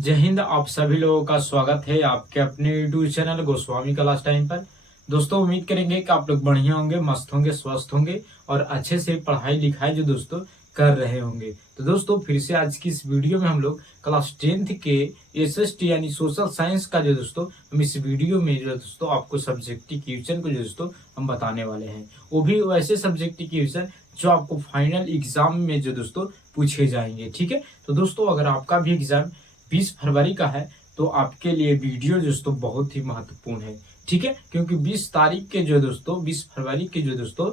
जय हिंद। आप सभी लोगों का स्वागत है आपके अपने YouTube channel Goswami class time पर। दोस्तों उम्मीद करेंगे कि आप लोग बढ़िया होंगे, मस्त होंगे, स्वस्थ होंगे और अच्छे से पढ़ाई लिखाई जो दोस्तों कर रहे होंगे। तो दोस्तों फिर से आज की इस वीडियो में हम लोग क्लास 10th के एसएसटी यानी सोशल साइंस का जो दोस्तों हम इस वीडियो में जो दोस्तों आपको सब्जेक्टिव क्वेश्चन को जो दोस्तों हम बताने वाले हैं, वो भी वैसे सब्जेक्टिव क्वेश्चन जो आपको फाइनल एग्जाम में जो दोस्तों पूछे जाएंगे। ठीक है, तो दोस्तों अगर आपका भी एग्जाम 20 फरवरी का है तो आपके लिए वीडियो दोस्तों बहुत ही महत्वपूर्ण है। ठीक है, क्योंकि 20 तारीख के जो दोस्तों 20 फरवरी के जो दोस्तों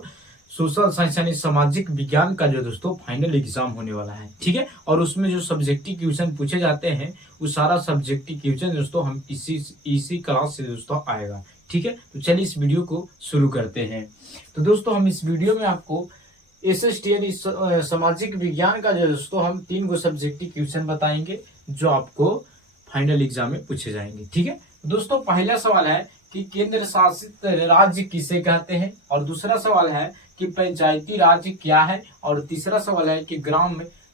सोशल साइंस यानी सामाजिक विज्ञान का जो दोस्तों फाइनल एग्जाम होने वाला है। ठीक है, और उसमें जो सब्जेक्टिव क्वेश्चन पूछे जाते हैं वो सारा सब्जेक्टिव क्वेश्चन दोस्तों हम इसी क्लास से दोस्तों आएगा। ठीक है, तो चलिए इस वीडियो को शुरू करते हैं। तो दोस्तों हम इस वीडियो में आपको एसएसटी यानी सामाजिक विज्ञान का जो दोस्तों हम 3 गो सब्जेक्टिव क्वेश्चन बताएंगे जो आपको फाइनल एग्जाम में पूछे जाएंगे। ठीक है, दोस्तों पहला सवाल है कि केंद्र शासित राज्य किसे कहते हैं, और दूसरा सवाल है कि पंचायती राज क्या है, और तीसरा सवाल है कि ग्राम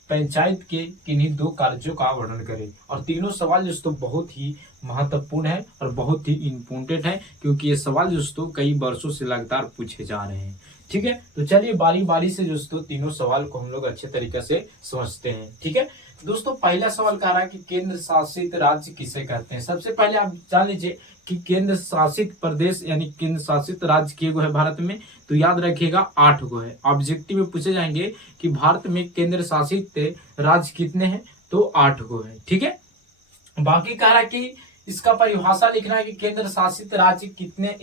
पंचायत के किन्हीं 2 कार्यों का वर्णन करें। और तीनों सवाल दोस्तों बहुत ही महत्वपूर्ण है और बहुत ही इम्पोर्टेंट है, क्योंकि ये सवाल दोस्तों कई वर्षों से लगातार पूछे जा रहे हैं। ठीक है, तो चलिए बारी बारी से दोस्तों तीनों सवाल को हम लोग अच्छे तरीके से समझते हैं। ठीक है, दोस्तों पहला सवाल कह रहा है कि केंद्र शासित राज्य किसे कहते हैं। सबसे पहले आप जान लीजिए कि केंद्र शासित प्रदेश यानी केंद्र शासित राज्य किए गो है भारत में, तो याद रखिएगा 8 गो है। ऑब्जेक्टिव में पूछे जाएंगे कि भारत में केंद्र शासित राज्य कितने हैं, तो 8 गो है। ठीक है, बाकी कह रहा है कि इसका परिभाषा लिखना है कि केंद्र शासित राज्य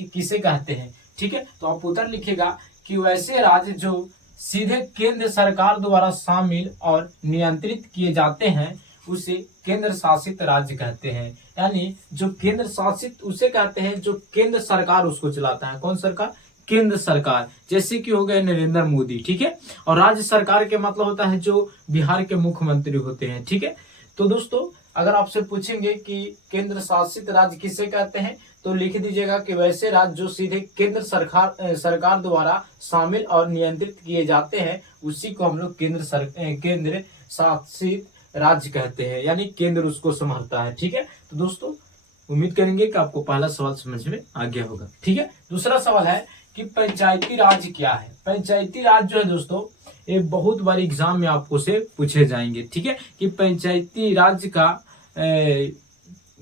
किसे कहते हैं। ठीक है, तो आप उत्तर लिखिएगा कि वैसे राज्य जो सीधे केंद्र सरकार द्वारा शामिल और नियंत्रित किए जाते हैं उसे केंद्र शासित राज्य कहते हैं। यानी जो केंद्र शासित उसे कहते हैं जो केंद्र सरकार उसको चलाता है। कौन सरकार? केंद्र सरकार, जैसे कि हो गए नरेंद्र मोदी। ठीक है, और राज्य सरकार के मतलब होता है जो बिहार के मुख्यमंत्री होते हैं। ठीक है, तो दोस्तों अगर आपसे पूछेंगे कि केंद्र शासित राज्य किसे कहते हैं तो लिख दीजिएगा कि वैसे राज्य जो सीधे केंद्र सरकार द्वारा शामिल और नियंत्रित किए जाते हैं उसी को हम लोग केंद्र शासित राज्य कहते हैं, यानी केंद्र उसको संभालता है। ठीक है, तो दोस्तों उम्मीद करेंगे कि आपको पहला सवाल समझ में आ गया होगा। ठीक है, दूसरा सवाल है कि पंचायती राज क्या है। पंचायती राज जो है दोस्तों एक बहुत बार एग्जाम में आपको से पूछे जाएंगे। ठीक है, कि पंचायती राज का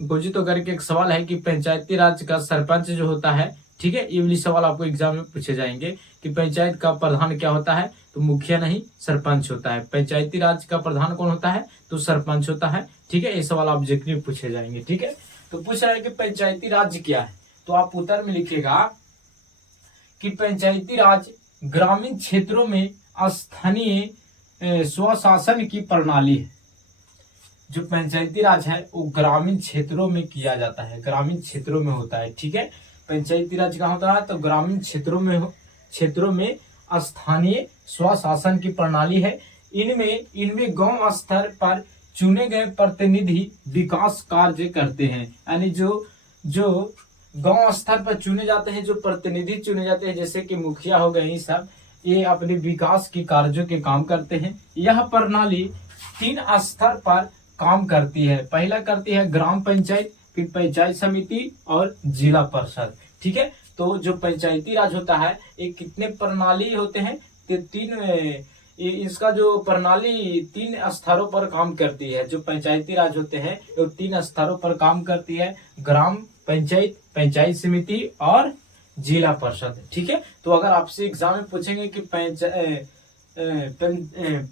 घोषित होकर के एक सवाल है कि पंचायती राज का सरपंच जो होता है। ठीक है, ये वाली सवाल आपको एग्जाम में पूछे जाएंगे कि पंचायत का प्रधान क्या होता है, तो मुखिया नहीं सरपंच होता है। पंचायती राज का प्रधान कौन होता है, तो सरपंच होता है। ठीक है, ये सवाल ऑब्जेक्टिव में पूछे जाएंगे। ठीक है, तो पूछ रहा है कि पंचायती राज क्या है, तो आप उत्तर में लिखिएगा कि पंचायती राज ग्रामीण क्षेत्रों में स्थानीय स्वशासन की प्रणाली है। जो पंचायती राज है वो ग्रामीण क्षेत्रों में किया जाता है, ग्रामीण क्षेत्रों में होता है। ठीक है, पंचायती राज कहाँ होता है, तो ग्रामीण क्षेत्रों में स्थानीय स्वशासन की प्रणाली है। इनमें गांव स्तर पर चुने गए प्रतिनिधि विकास कार्य करते हैं। यानी जो गांव स्तर पर चुने जाते हैं, जो प्रतिनिधि चुने जाते हैं जैसे कि मुखिया हो गए, ये सब ये अपने विकास के कार्यों के काम करते हैं। यह प्रणाली 3 स्तर पर काम करती है। पहला करती है ग्राम पंचायत, फिर पंचायत समिति और जिला परिषद। ठीक है, तो जो पंचायती राज होता है ये कितने प्रणाली होते हैं, तो 3 इसका जो प्रणाली 3 स्तरों पर काम करती है। जो पंचायती राज होते हैं वो 3 स्तरों पर काम करती है, ग्राम पंचायत, पंचायत समिति और जिला परिषद। ठीक है, तो अगर आपसे एग्जाम में पूछेंगे कि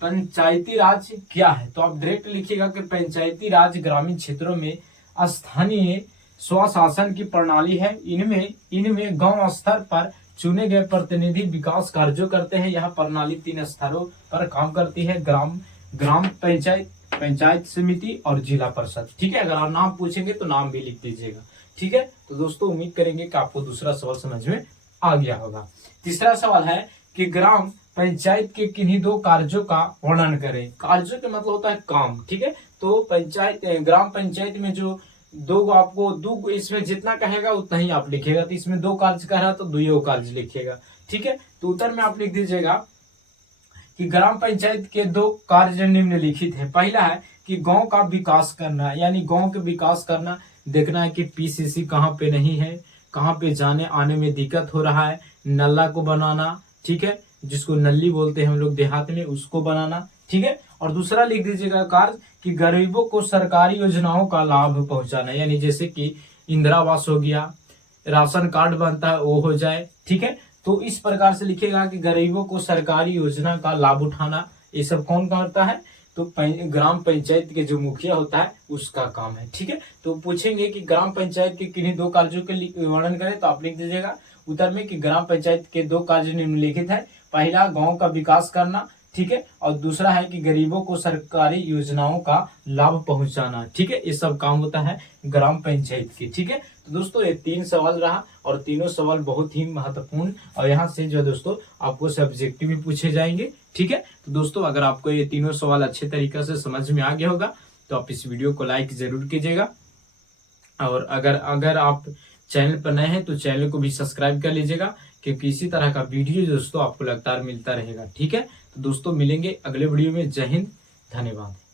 पंचायती राज क्या है, तो आप डायरेक्ट लिखिएगा कि पंचायती राज ग्रामीण क्षेत्रों में स्थानीय स्वशासन की प्रणाली है। इनमें गांव स्तर पर चुने गए प्रतिनिधि विकास कार्यों करते हैं। यह प्रणाली 3 स्तरों पर काम करती है, ग्राम पंचायत, पंचायत समिति और जिला परिषद। ठीक है, अगर आप नाम पूछेंगे तो नाम भी लिख दीजिएगा। ठीक है, तो दोस्तों उम्मीद करेंगे कि आपको दूसरा सवाल समझ में आ गया होगा। तीसरा सवाल है कि ग्राम पंचायत के किन्हीं 2 कार्यों का वर्णन करें। कार्यों का मतलब होता है काम। ठीक है, तो ग्राम पंचायत में जो 2 आपको 2 इसमें जितना कहेगा उतना ही आप लिखेगा। तो इसमें 2 कार्य कह रहा है तो 2 कार्य लिखिएगा। ठीक है, तो उत्तर में आप लिख दीजिएगा कि ग्राम पंचायत के 2 कार्य निम्नलिखित है। पहला है कि गांव का विकास करना, यानी गांव के विकास करना, देखना है कि पीसीसी कहाँ पे नहीं है, कहाँ पे जाने आने में दिक्कत हो रहा है, नल्ला को बनाना, ठीक है, जिसको नल्ली बोलते हैं हम लोग देहात में, उसको बनाना, ठीक है। और दूसरा लिख दीजिएगा कार्य कि गरीबों को सरकारी योजनाओं का लाभ पहुंचाना, यानी जैसे कि इंदिरा आवास हो गया, राशन कार्ड बनता है वो हो जाए, ठीक है। तो इस प्रकार से लिखेगा कि गरीबों को सरकारी योजना का लाभ उठाना, ये सब कौन करता है, तो ग्राम पंचायत के जो मुखिया होता है उसका काम है, ठीक है। तो पूछेंगे कि ग्राम पंचायत के किन्हीं दो कार्यों के वर्णन करें, तो आप लिख दीजिएगा उत्तर में कि ग्राम पंचायत के दो कार्य निम्नलिखित है, पहला गांव का विकास करना, ठीक है, और दूसरा है कि गरीबों को सरकारी योजनाओं का लाभ पहुंचाना, ठीक है। ये सब काम होता है ग्राम पंचायत के, ठीक है। तो दोस्तों ये 3 सवाल रहा और तीनों सवाल बहुत ही महत्वपूर्ण, और यहाँ से जो दोस्तों आपको सब्जेक्टिव भी पूछे जाएंगे, ठीक है। तो दोस्तों अगर आपको ये तीनों सवाल अच्छे तरीके से समझ में आ गया होगा तो आप इस वीडियो को लाइक जरूर कीजिएगा, और अगर आप चैनल पर नए हैं तो चैनल को भी सब्सक्राइब कर लीजिएगा, क्योंकि इसी तरह का वीडियो दोस्तों आपको लगातार मिलता रहेगा, ठीक है। तो दोस्तों मिलेंगे अगले वीडियो में। जय हिंद, धन्यवाद।